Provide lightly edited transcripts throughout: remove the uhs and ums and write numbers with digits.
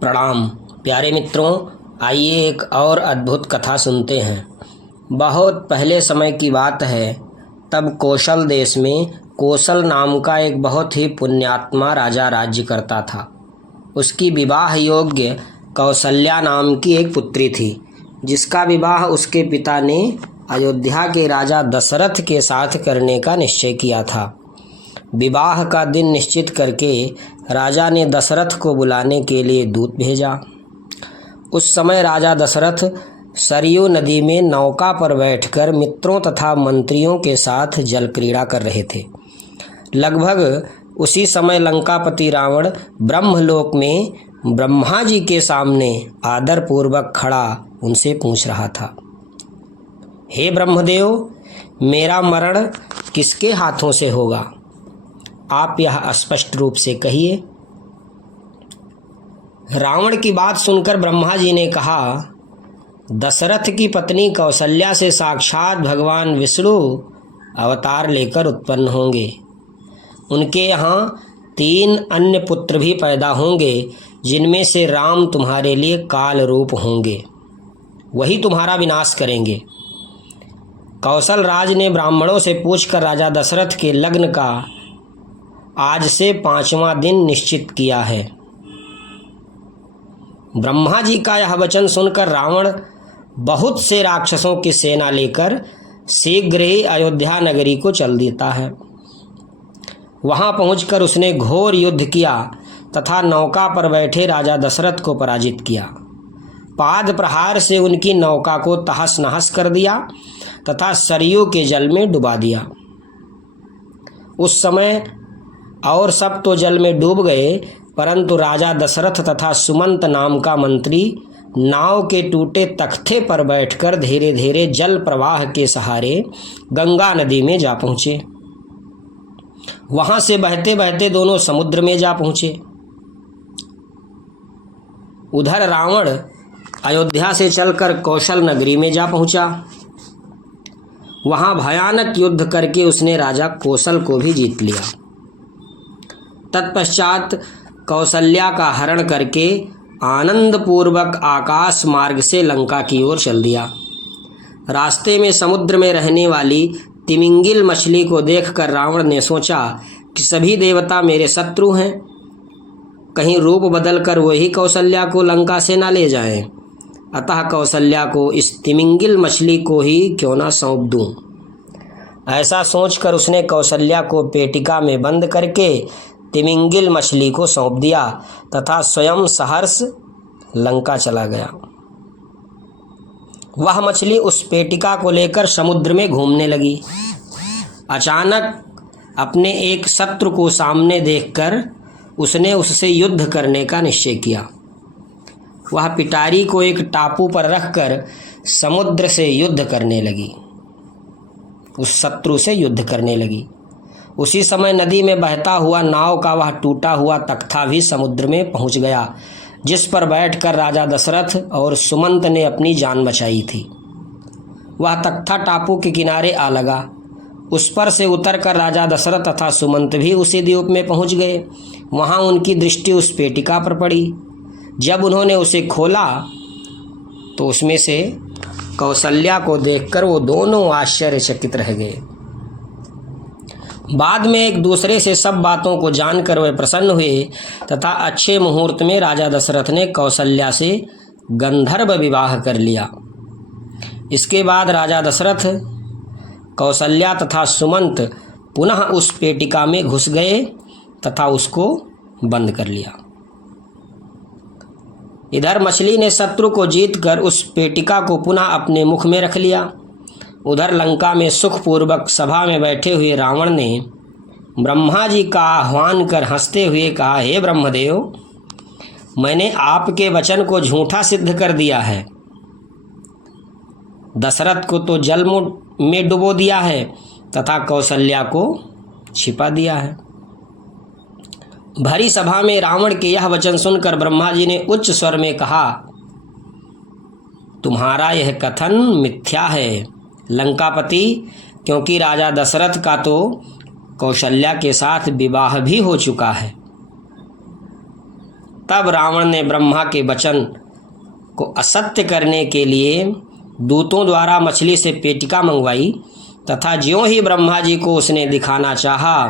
प्रणाम प्यारे मित्रों। आइए एक और अद्भुत कथा सुनते हैं। बहुत पहले समय की बात है। तब कौशल देश में कौशल नाम का एक बहुत ही पुण्यात्मा राजा राज्य करता था। उसकी विवाह योग्य कौशल्या नाम की एक पुत्री थी, जिसका विवाह उसके पिता ने अयोध्या के राजा दशरथ के साथ करने का निश्चय किया था। विवाह का दिन निश्चित करके राजा ने दशरथ को बुलाने के लिए दूत भेजा। उस समय राजा दशरथ सरयू नदी में नौका पर बैठकर मित्रों तथा मंत्रियों के साथ जल क्रीड़ा कर रहे थे। लगभग उसी समय लंकापति रावण ब्रह्मलोक में ब्रह्मा जी के सामने आदरपूर्वक खड़ा उनसे पूछ रहा था, हे ब्रह्मदेव, मेरा मरण किसके हाथों से होगा? आप यह स्पष्ट रूप से कहिए। रावण की बात सुनकर ब्रह्मा जी ने कहा, दशरथ की पत्नी कौशल्या से साक्षात भगवान विष्णु अवतार लेकर उत्पन्न होंगे। उनके यहाँ 3 अन्य पुत्र भी पैदा होंगे, जिनमें से राम तुम्हारे लिए काल रूप होंगे। वही तुम्हारा विनाश करेंगे। कौशल राज ने ब्राह्मणों से पूछकर राजा दशरथ के लग्न का आज से 5वां दिन निश्चित किया है। ब्रह्मा जी का यह वचन सुनकर रावण बहुत से राक्षसों की सेना लेकर शीघ्र ही अयोध्या नगरी को चल देता है। वहां पहुंचकर उसने घोर युद्ध किया तथा नौका पर बैठे राजा दशरथ को पराजित किया। पाद प्रहार से उनकी नौका को तहस नहस कर दिया तथा सरयू के जल में डुबा दिया। उस समय और सब तो जल में डूब गए, परंतु राजा दशरथ तथा सुमंत नाम का मंत्री नाव के टूटे तख्ते पर बैठकर धीरे धीरे जल प्रवाह के सहारे गंगा नदी में जा पहुँचे। वहां से बहते बहते दोनों समुद्र में जा पहुँचे। उधर रावण अयोध्या से चलकर कौशल नगरी में जा पहुँचा। वहां भयानक युद्ध करके उसने राजा कौशल को भी जीत लिया। तत्पश्चात कौशल्या का हरण करके आनंद पूर्वक आकाश मार्ग से लंका की ओर चल दिया। रास्ते में समुद्र में रहने वाली तिमिंगिल मछली को देखकर रावण ने सोचा कि सभी देवता मेरे शत्रु हैं, कहीं रूप बदलकर वही कौशल्या को लंका से न ले जाएं। अतः कौशल्या को इस तिमिंगिल मछली को ही क्यों ना सौंप दूं। ऐसा सोचकर उसने कौशल्या को पेटिका में बंद करके तिमिंगिल मछली को सौंप दिया तथा स्वयं सहर्ष लंका चला गया। वह मछली उस पेटिका को लेकर समुद्र में घूमने लगी। अचानक अपने एक शत्रु को सामने देखकर उसने उससे युद्ध करने का निश्चय किया। वह पिटारी को एक टापू पर रखकर समुद्र से युद्ध करने लगी, उस शत्रु से युद्ध करने लगी। उसी समय नदी में बहता हुआ नाव का वह टूटा हुआ तख्ता भी समुद्र में पहुंच गया, जिस पर बैठकर राजा दशरथ और सुमंत ने अपनी जान बचाई थी। वह तख्ता टापू के किनारे आ लगा। उस पर से उतरकर राजा दशरथ तथा सुमंत भी उसी द्वीप में पहुंच गए। वहां उनकी दृष्टि उस पेटिका पर पड़ी। जब उन्होंने उसे खोला तो उसमें से कौशल्या को देखकर वो दोनों आश्चर्यचकित रह गए। बाद में एक दूसरे से सब बातों को जानकर वे प्रसन्न हुए तथा अच्छे मुहूर्त में राजा दशरथ ने कौशल्या से गंधर्व विवाह कर लिया। इसके बाद राजा दशरथ, कौशल्या तथा सुमंत पुनः उस पेटिका में घुस गए तथा उसको बंद कर लिया। इधर मछली ने शत्रु को जीतकर उस पेटिका को पुनः अपने मुख में रख लिया। उधर लंका में सुखपूर्वक सभा में बैठे हुए रावण ने ब्रह्मा जी का आह्वान कर हंसते हुए कहा, हे ब्रह्मदेव, मैंने आपके वचन को झूठा सिद्ध कर दिया है। दशरथ को तो जल में डुबो दिया है तथा कौशल्या को छिपा दिया है। भरी सभा में रावण के यह वचन सुनकर ब्रह्मा जी ने उच्च स्वर में कहा, तुम्हारा यह कथन मिथ्या है लंकापति, क्योंकि राजा दशरथ का तो कौशल्या के साथ विवाह भी हो चुका है। तब रावण ने ब्रह्मा के वचन को असत्य करने के लिए दूतों द्वारा मछली से पेटिका मंगवाई तथा ज्यों ही ब्रह्मा जी को उसने दिखाना चाहा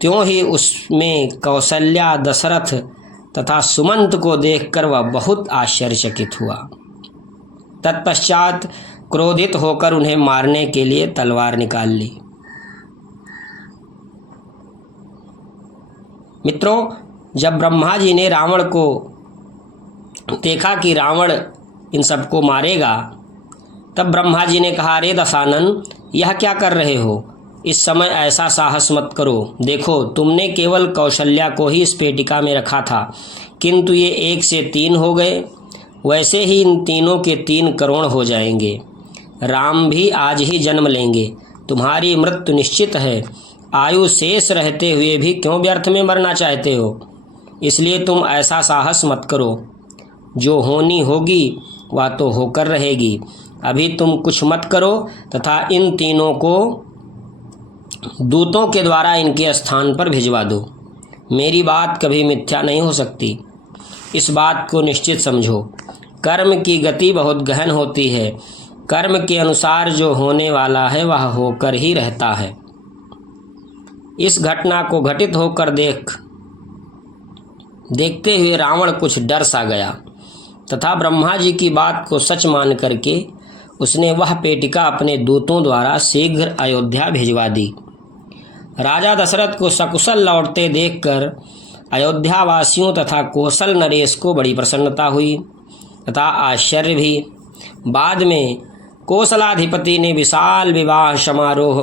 त्यों ही उसमें कौशल्या, दशरथ तथा सुमंत को देखकर वह बहुत आश्चर्यचकित हुआ। तत्पश्चात क्रोधित होकर उन्हें मारने के लिए तलवार निकाल ली। मित्रों, जब ब्रह्मा जी ने रावण को देखा कि रावण इन सबको मारेगा, तब ब्रह्मा जी ने कहा, अरे दशानन, यह क्या कर रहे हो? इस समय ऐसा साहस मत करो। देखो, तुमने केवल कौशल्या को ही इस पेटिका में रखा था, किंतु ये 1 से 3 हो गए। वैसे ही इन तीनों के 3 करोड़ हो जाएंगे। राम भी आज ही जन्म लेंगे। तुम्हारी मृत्यु निश्चित है। आयु शेष रहते हुए भी क्यों व्यर्थ में मरना चाहते हो? इसलिए तुम ऐसा साहस मत करो। जो होनी होगी वह तो होकर रहेगी। अभी तुम कुछ मत करो तथा इन तीनों को दूतों के द्वारा इनके स्थान पर भिजवा दो। मेरी बात कभी मिथ्या नहीं हो सकती। इस बात को निश्चित समझो। कर्म की गति बहुत गहन होती है। कर्म के अनुसार जो होने वाला है वह होकर ही रहता है। इस घटना को घटित होकर देखते हुए रावण कुछ डर सा गया तथा ब्रह्मा जी की बात को सच मान करके उसने वह पेटिका अपने दूतों द्वारा शीघ्र अयोध्या भिजवा दी। राजा दशरथ को सकुशल लौटते देखकर अयोध्या वासियों तथा कौशल नरेश को बड़ी प्रसन्नता हुई तथा आश्चर्य भी। बाद में कौशलाधिपति ने विशाल विवाह समारोह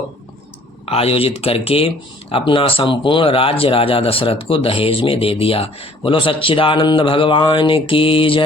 आयोजित करके अपना संपूर्ण राज्य राजा दशरथ को दहेज में दे दिया। बोलो सच्चिदानंद भगवान की जय।